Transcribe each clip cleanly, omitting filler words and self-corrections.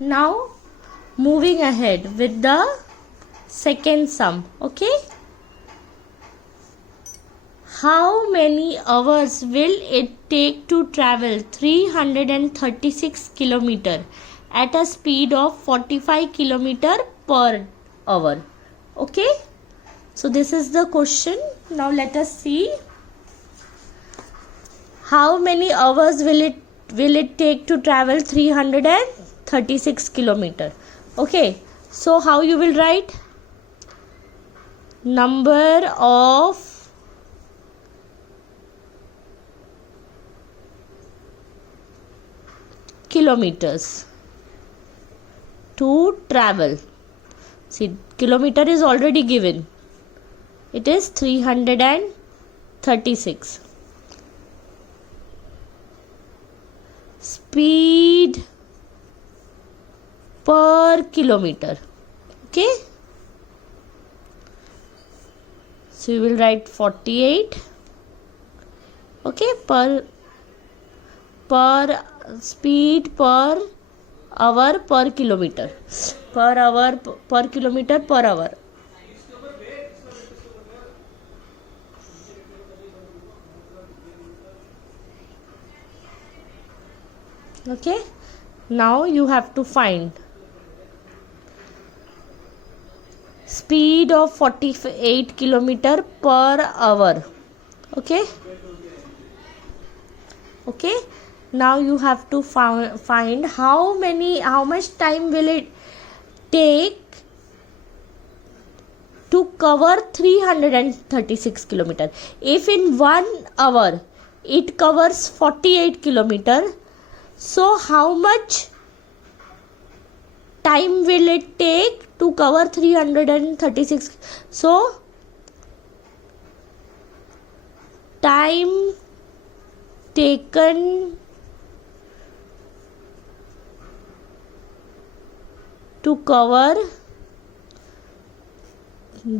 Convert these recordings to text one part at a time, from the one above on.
Now moving ahead with the second sum. Okay, how many hours will it take to travel 336 kilometer at a speed of 45 kilometer per hour? Okay, so this is the question. Now let us see how many hours will it take to travel 336 kilometer. Okay, so how you will write? Number of kilometers to travel. See, kilometer is already given. It is 336. Speed per kilometer. Okay. So you will write 48. Okay, per speed per hour per kilometer. Per hour per kilometer per hour. Okay, now you have to find speed of 48 kilometer per hour. Okay, now you have to find how much time will it take to cover 336 kilometer. If in 1 hour it covers 48 kilometer, so how much time will it take to cover 336? So time taken to cover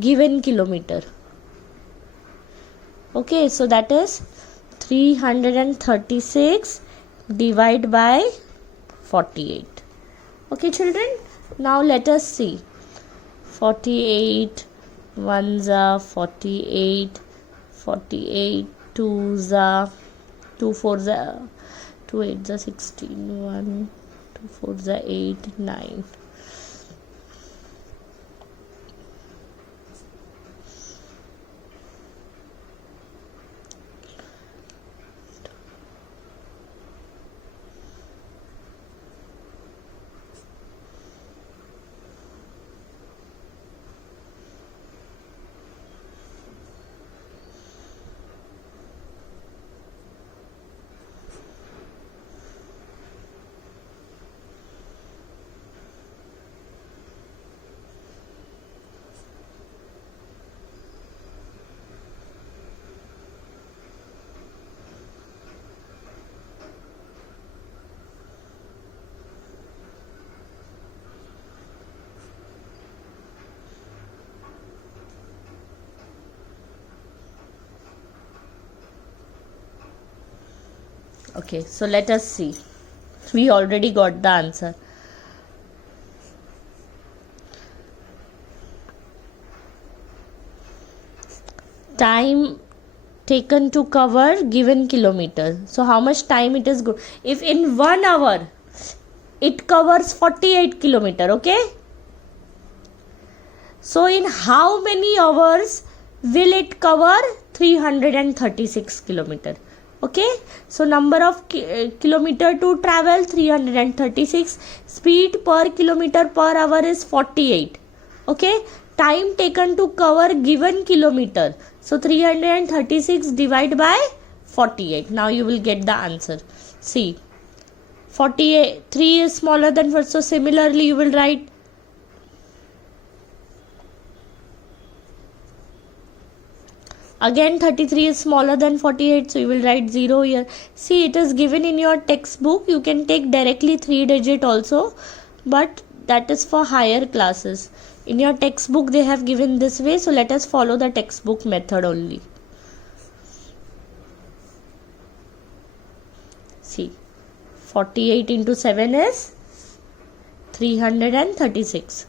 given kilometer. Okay, so that is 336 divided by 48. Okay, children, now let us see. 48 1s are 48, 48 2s are 2 4s are 2 8s are 16, 1 2 4s are 8 9. Okay, so let us see. We already got the answer. Time taken to cover given kilometer. So how much time it is good? If in 1 hour it covers 48 kilometer, okay? So in how many hours will it cover 336 kilometer? Okay, so number of kilometer to travel 336, speed per kilometer per hour is 48. Okay, time taken to cover given kilometer, so 336 divided by 48. Now you will get the answer. See, 48 3 is smaller than 4, so similarly you will write again 33 is smaller than 48, so you will write 0 here. See, it is given in your textbook. You can take directly 3 digit also, but that is for higher classes. In your textbook they have given this way, so let us follow the textbook method only. See, 48 into 7 is 336.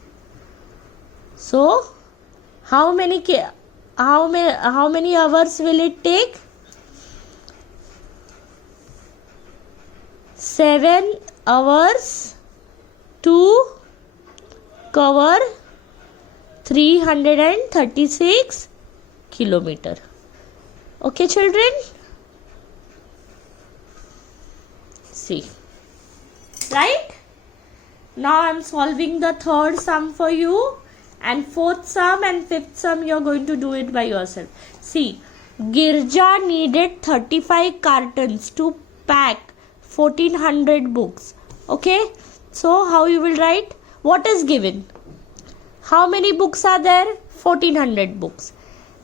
So how many hours will it take? 7 hours to cover 336 kilometer. Okay, children? See. Right? Now I am solving the third sum for you, and fourth sum and fifth sum you are going to do it by yourself. See, Girja needed 35 cartons to pack 1400 books. Okay, so how you will write? What is given? How many books are there? 1400 books.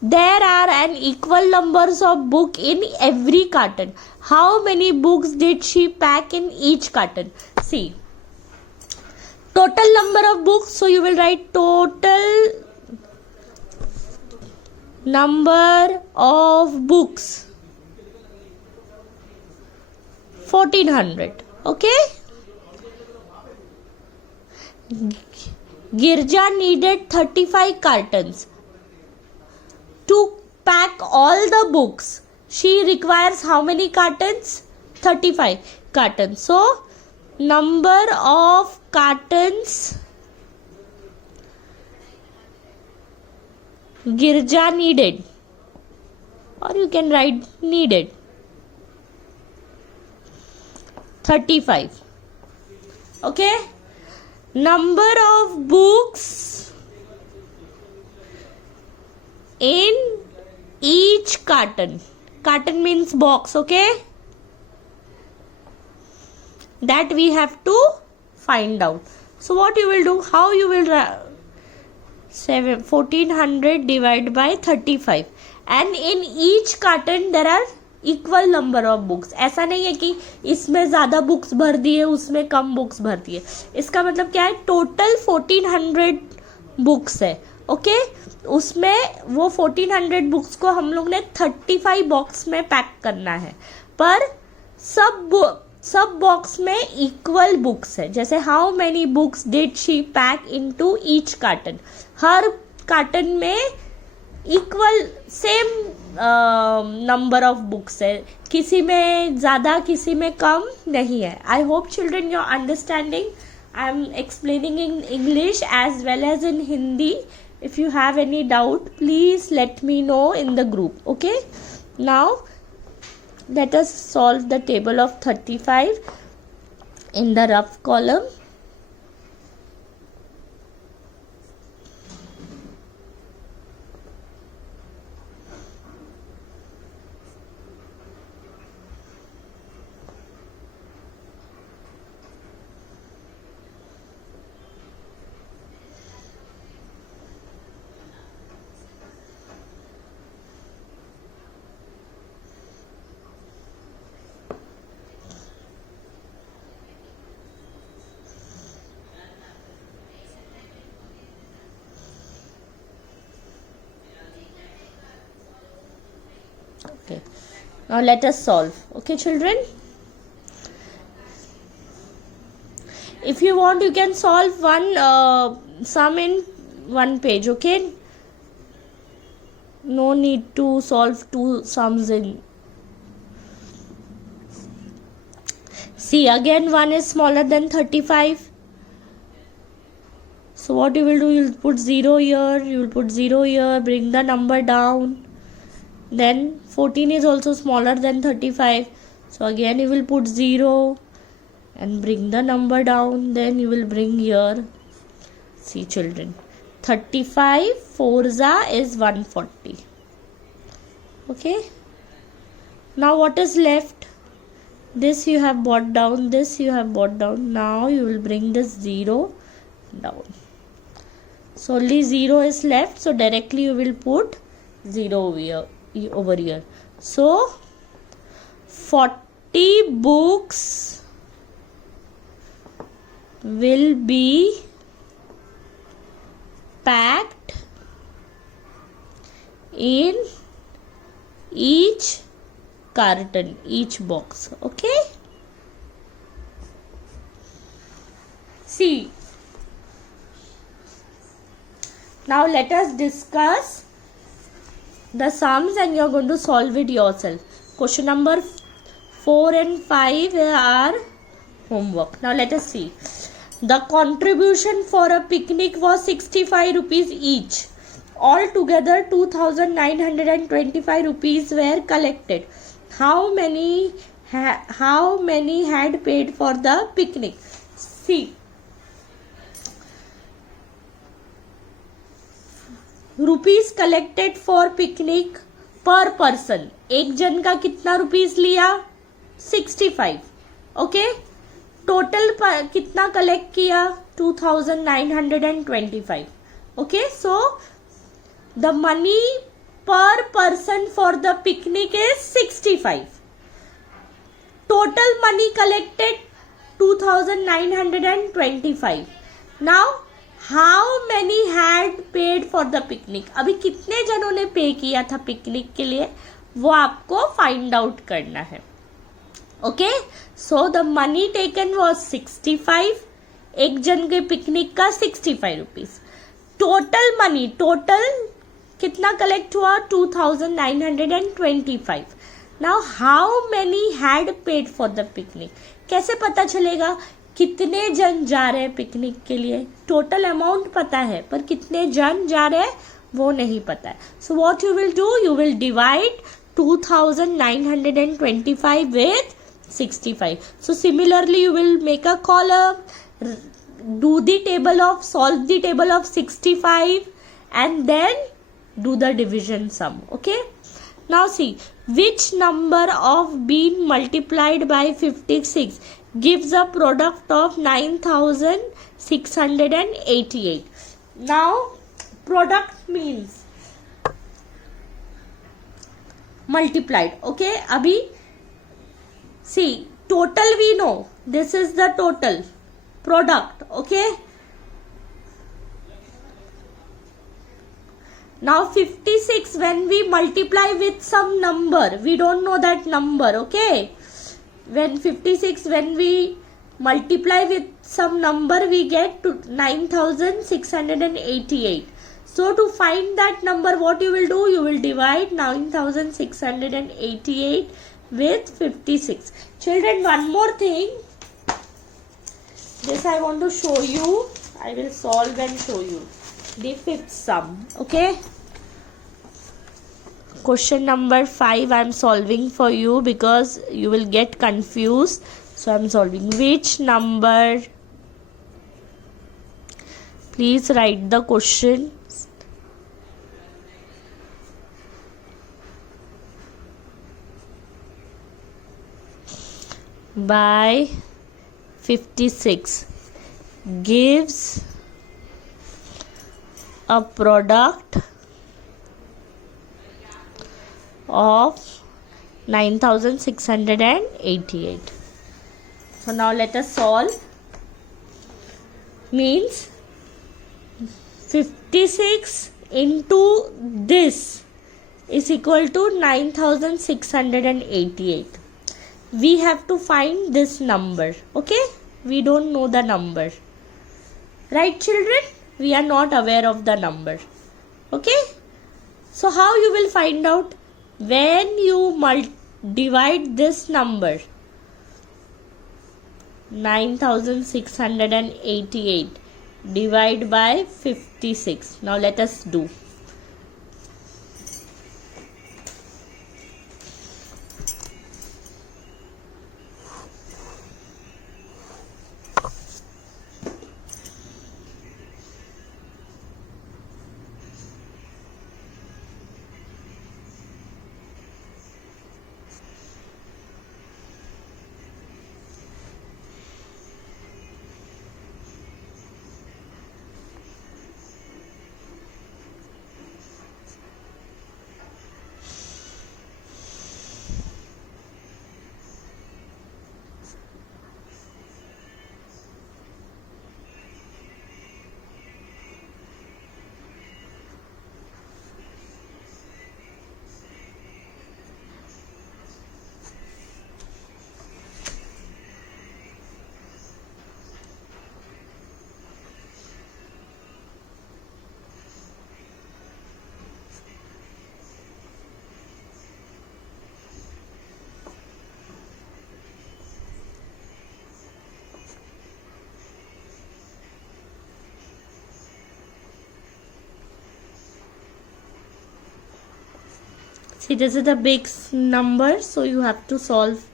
There are an equal numbers of book in every carton. How many books did she pack in each carton? See, total number of books, so you will write total number of books 1400. Okay, Girja needed 35 cartons to pack all the books. She requires how many cartons? 35 cartons. So number of cartons Girja needed, or you can write needed, 35. Okay, number of books in each carton. Carton means box. Okay, that we have to find out. So what you will do? How you will 1400 divided by 35, and in each carton there are equal number of books. ऐसा नहीं है कि इसमें ज़्यादा books भर दिए उसमें कम books भर दिए. इसका मतलब क्या है? टोटल 1400 बुक्स है. ओके, उसमें वो 1400 बुक्स को हम लोग ने 35 बॉक्स में पैक करना है, पर सब बॉक्स में इक्वल बुक्स है. जैसे how many books did she pack into each carton. हर कार्टन में equal same number of books है, किसी में ज़्यादा किसी में कम नहीं है. I hope children you are understanding. I am explaining in English as well as in Hindi. If you have any doubt please let me know in the group. Okay, now let us solve the table of 35 in the rough column. Okay, now let us solve. Okay, children, if you want you can solve one sum in one page. Okay, no need to solve two sums in. See, again 1 is smaller than 35. So what you will do, you will put 0 here, you will put 0 here, bring the number down. Then 14 is also smaller than 35. So again you will put 0 and bring the number down. Then you will bring here. See children, 35 4 is 140. Okay. Now what is left? This you have brought down. This you have brought down. Now you will bring this 0 down. So only 0 is left. So directly you will put 0 over here. So 40 books will be packed in each carton, each box. Okay, see, Now let us discuss the sums and you are going to solve it yourself. Question number 4 and 5 are homework. Now let us see. The contribution for a picnic was 65 rupees each. Altogether 2925 rupees were collected. How many had paid for the picnic? See, rupees collected for picnic पर person. एक जन का कितना rupees लिया? 65. Okay. Total कितना collect किया? 2925. Okay. So the money पर person for the picnic is 65. Total money collected 2925. Now how many had paid for the picnic. अभी कितने जनों ने पे किया था पिकनिक के लिए, वो आपको फाइंड आउट करना है. Okay. So the money taken was 65. एक जन के पिकनिक का 65 रुपीज. टोटल मनी, टोटल कितना कलेक्ट हुआ? 2925. Now how many had paid for the picnic. कैसे पता चलेगा कितने जन जा रहे हैं पिकनिक के लिए? टोटल अमाउंट पता है पर कितने जन जा रहे हैं वो नहीं पता है. So what you will do, you will divide 2925 with 65. So similarly you will make a column, do the table of, solve the table of 65 and then do the division sum. Okay. Now see, which number of bean multiplied by 56 gives a product of 9688. Now product means multiplied. Okay. Abhi see, total we know, this is the total product. Okay. Now 56 when we multiply with some number, we don't know that number. Okay. When 56 when we multiply with some number, we get to 9688. So to find that number, what you will do, you will divide 9688 with 56. Children, one more thing, this I want to show you. I will solve and show you the fifth sum. Okay. Question number 5 I am solving for you because you will get confused. So I am solving. Which number? Please write the question. By 56 gives a product of 9688. So now let us solve. Means 56 into this is equal to 9688. We have to find this number. Okay. We don't know the number. Right, children? We are not aware of the number. Okay. So how you will find out? When you divide this number 9688 divide by 56. Now let us do. See, this is a big number, so you have to solve.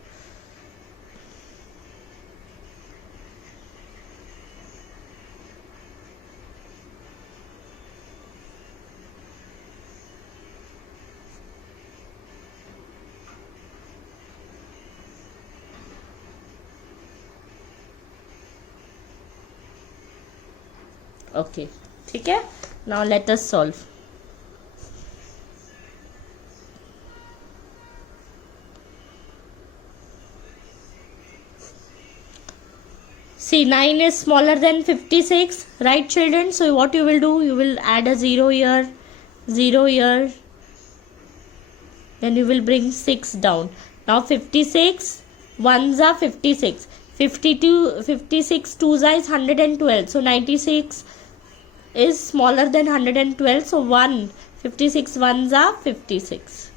Okay, ठीक है. Now let us solve. See, 9 is smaller than 56, right children? So what you will do, you will add a 0 here, 0 here, then you will bring 6 down. Now 56 ones are 56, 52, 56 twos are 112, so 96 is smaller than 112, so 56 ones are 56.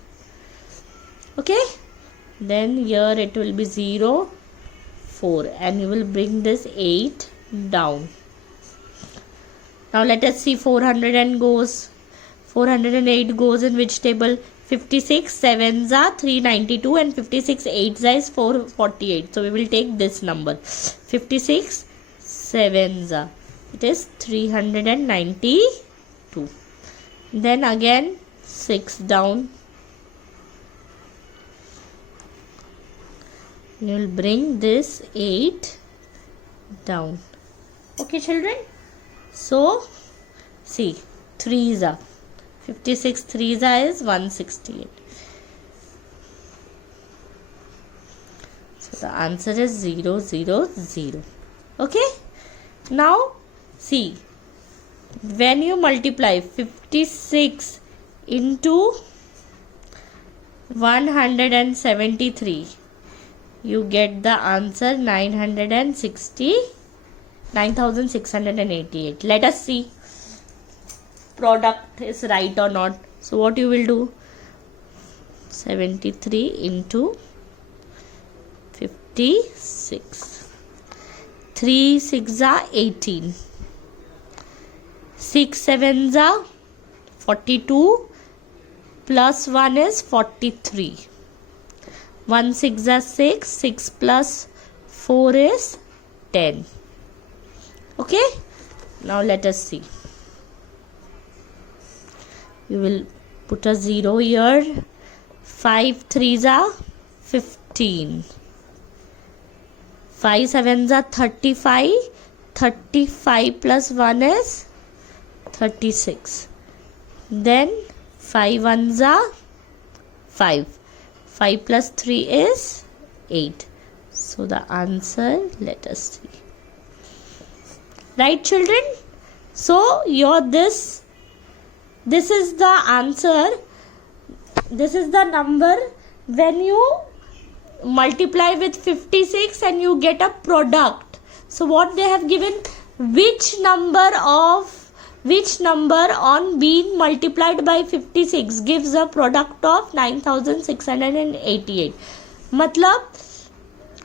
Okay, then here it will be 0, 4, and you will bring this 8 down. Now let us see 408 goes in which table? 56 sevens are 392 and 56 eights is 448. So we will take this number. 56 sevens are, it is 392. Then again 6 down. You will bring this 8 down. Okay children, so see, 3s are 56 3s are is 168. So the answer is 0 0 0. Okay, now see, when you multiply 56 into 173, you get the answer 9688. Let us see product is right or not. So what you will do, 73 into 56, 3 6s are 18, 6 7s are 42, plus 1 is 43, 1 6 are 6, 6 plus 4 is 10. Okay, now let us see. You will put a 0 here. 5 3s are 15, 5 7s are 35, 35 plus 1 is 36, then 5 1s are 5, 5 plus 3 is 8. So the answer, let us see. Right children? So your this is the answer. This is the number when you multiply with 56 and you get a product. So what they have given, which number on being multiplied by 56 gives a product of 9688. मतलब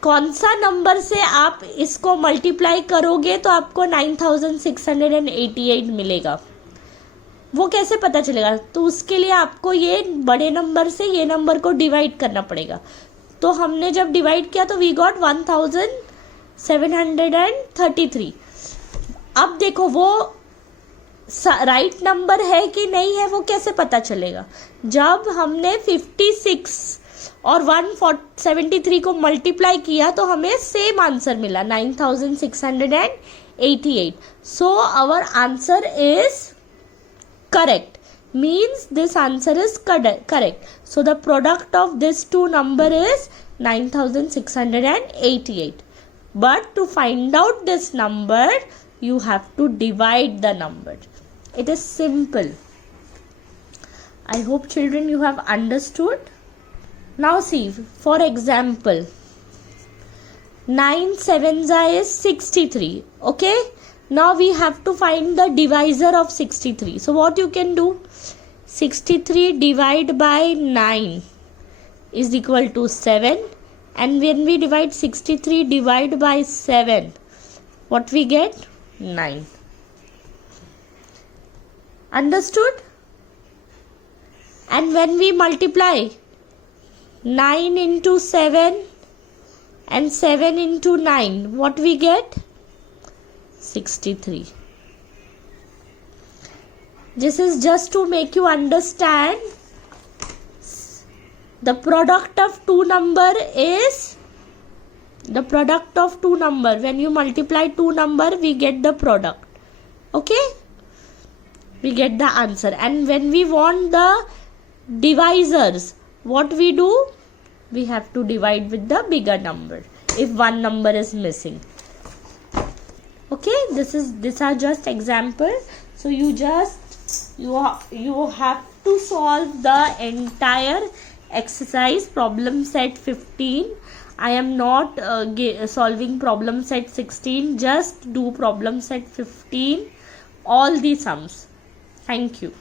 कौन सा number से आप इसको multiply करोगे तो आपको 9688 मिलेगा, वो कैसे पता चलेगा? तो उसके लिए आपको ये बड़े नंबर से ये नंबर को डिवाइड करना पड़ेगा. तो हमने जब डिवाइड किया तो वी गॉट 1733. अब देखो वो राइट नंबर है कि नहीं है वो कैसे पता चलेगा? जब हमने 56 और 173 को मल्टीप्लाई किया तो हमें सेम आंसर मिला 9688. So our answer is correct, means this answer is correct. So the product of these two number is 9688. But to find out this number, you have to divide the number. It is simple. I hope children you have understood. Now see, for example, 9 7s is 63. Okay. Now we have to find the divisor of 63. So what you can do? 63 divided by 9 is equal to 7. And when we divide 63 divided by 7, what we get? 9. Understood? And when we multiply 9 into 7 and 7 into 9, what we get? 63. This is just to make you understand the product of two number is the product of two number. When you multiply two number, we get the product. Okay? We get the answer. And when we want the divisors, what we do? We have to divide with the bigger number if one number is missing. Okay, these are just example. So you have to solve the entire exercise problem set 15. I am not solving problem set 16. Just do problem set 15, all the sums. Thank you.